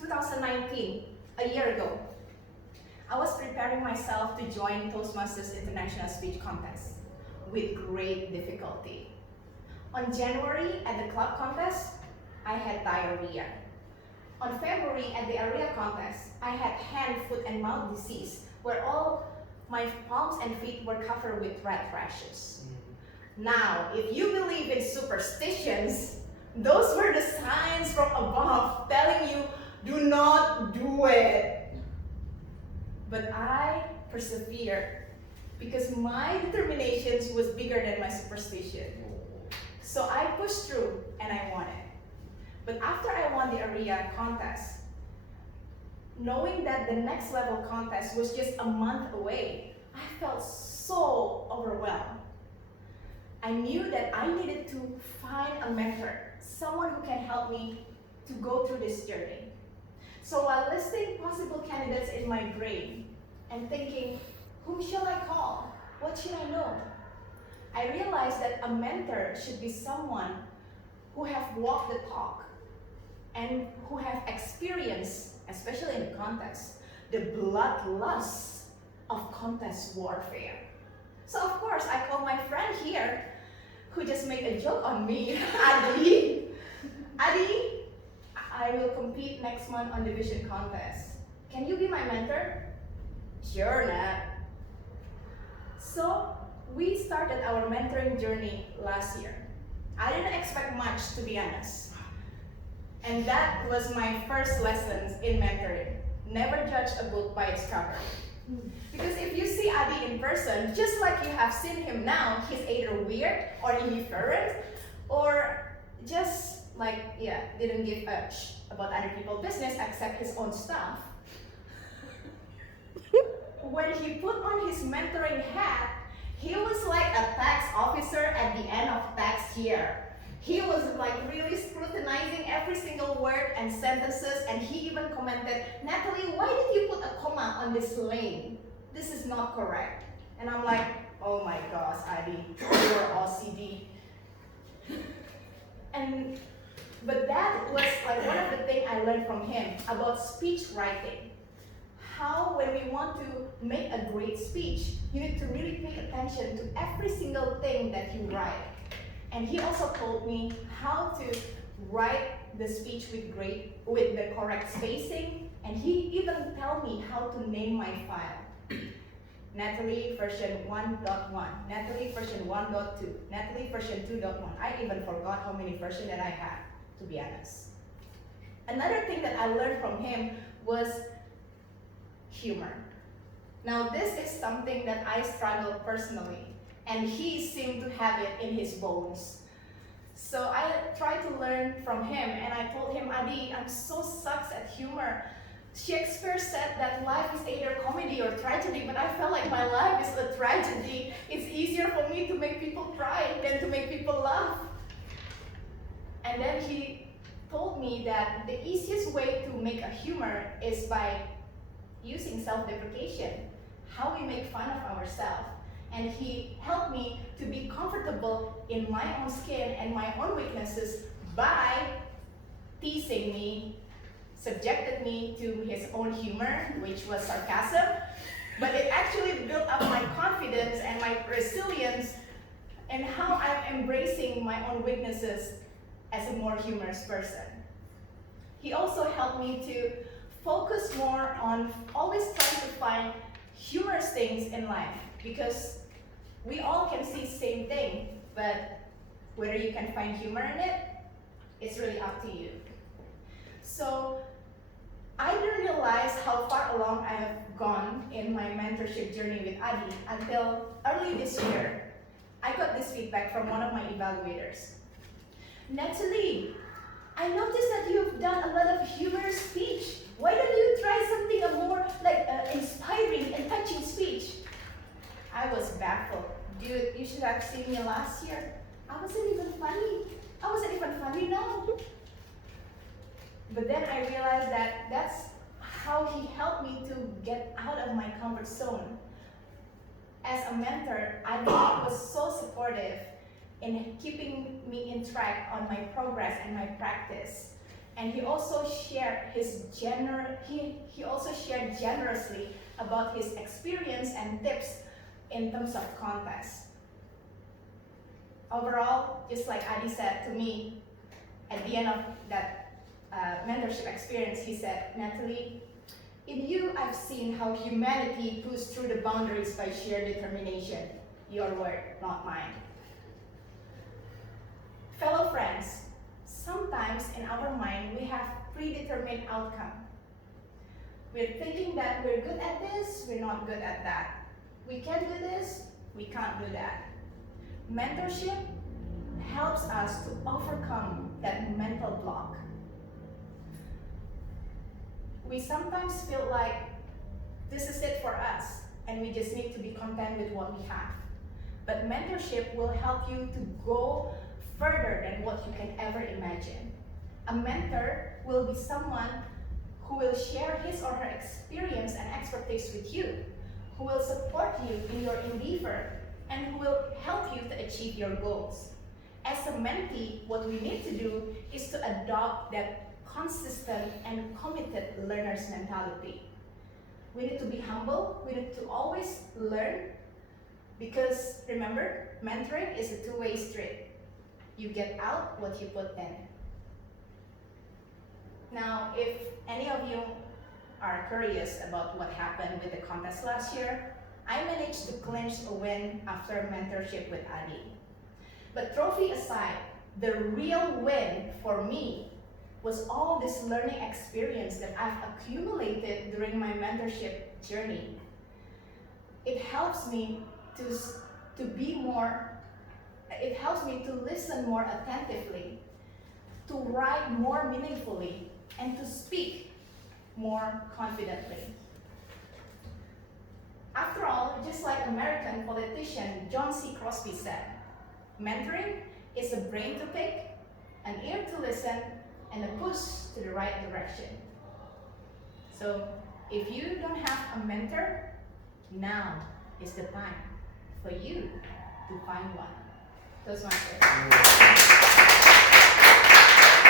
2019, a year ago, I was preparing myself to join Toastmasters International Speech Contest with great difficulty. On January at the club contest, I had diarrhea. On February at the area contest, I had hand, foot, and mouth disease where all my palms and feet were covered with red rashes. Now, if you believe in superstitions, those were the signs from above telling you, do not do it. But I persevered because my determination was bigger than my superstition. So I pushed through and I won it. But after I won the area contest, knowing that the next level contest was just a month away, I felt so overwhelmed. I knew that I needed to find a mentor, someone who can help me to go through this journey. So while listing possible candidates in my brain and thinking, whom shall I call? What should I know? I realized that a mentor should be someone who have walked the talk and who have experienced, especially in the contest, the bloodlust of contest warfare. So of course, I called my friend here, who just made a joke on me, Adi. Adi, I will compete next month on the vision contest. Can you be my mentor? Sure, Nat. So we started our mentoring journey last year. I didn't expect much, to be honest. And that was my first lesson in mentoring. Never judge a book by its cover. Because if you see Adi in person, just like you have seen him now, he's either weird or indifferent, or just didn't give a sh about other people's business except his own stuff. When he put on his mentoring hat, he was like a tax officer at the end of tax year. He was like really scrutinizing every single word and sentences, and he even commented, Natalie, why did you put a comma on this lane? This is not correct. And I'm like, oh my gosh, Adi, you're OCD. But that was like one of the things I learned from him about speech writing. How when we want to make a great speech, you need to really pay attention to every single thing that you write. And he also told me how to write the speech with the correct spacing, and he even told me how to name my file. Natalie version 1.1, Natalie version 1.2, Natalie version 2.1. I even forgot how many versions that I had, to be honest. Another thing that I learned from him was humor. Now this is something that I struggle personally, and he seemed to have it in his bones. So I tried to learn from him, and I told him, Adi, I'm so sucks at humor. Shakespeare said that life is either comedy or tragedy, but I felt like my life is a tragedy. It's easier for me to make people cry than to make people laugh. And then he told me that the easiest way to make a humor is by using self-deprecation, how we make fun of ourselves. And he helped me to be comfortable in my own skin and my own weaknesses by teasing me, subjected me to his own humor, which was sarcasm, but it actually built up my confidence and my resilience and how I'm embracing my own weaknesses as a more humorous person. He also helped me to focus more on always trying to find humorous things in life, because we all can see the same thing, but whether you can find humor in it, it's really up to you. So I didn't realize how far along I have gone in my mentorship journey with Adi until early this year. I got this feedback from one of my evaluators. Natalie, I noticed that you've done a lot of humorous speech. Why don't you try something more inspiring and touching speech? I was baffled. Dude, you should have seen me last year. I wasn't even funny. I wasn't even funny now. But then I realized that that's how he helped me to get out of my comfort zone. As a mentor, I was so supportive in keeping me in track on my progress and my practice. And he also shared he also shared generously about his experience and tips in terms of contests. Overall, just like Adi said to me at the end of that mentorship experience, he said, "Natali, in you I've seen how humanity pushes through the boundaries by sheer determination." Your word, not mine. Fellow friends, sometimes in our mind we have predetermined outcome. We're thinking that we're good at this, we're not good at that. We can do this, we can't do that. Mentorship helps us to overcome that mental block. We sometimes feel like this is it for us and we just need to be content with what we have. But mentorship will help you to go further than what you can ever imagine. A mentor will be someone who will share his or her experience and expertise with you, who will support you in your endeavor, and who will help you to achieve your goals. As a mentee, what we need to do is to adopt that consistent and committed learner's mentality. We need to be humble, we need to always learn, because remember, mentoring is a two-way street. You get out what you put in. Now, if any of you are curious about what happened with the contest last year, I managed to clinch a win after mentorship with Adi. But trophy aside, the real win for me was all this learning experience that I've accumulated during my mentorship journey. It helps me to be more, it helps me to listen more attentively, to write more meaningfully, and to speak more confidently. After all, just like American politician John C. Crosby said, mentoring is a brain to pick, an ear to listen, and a push to the right direction. So if you don't have a mentor, now is the time for you to find one. Toastmaster.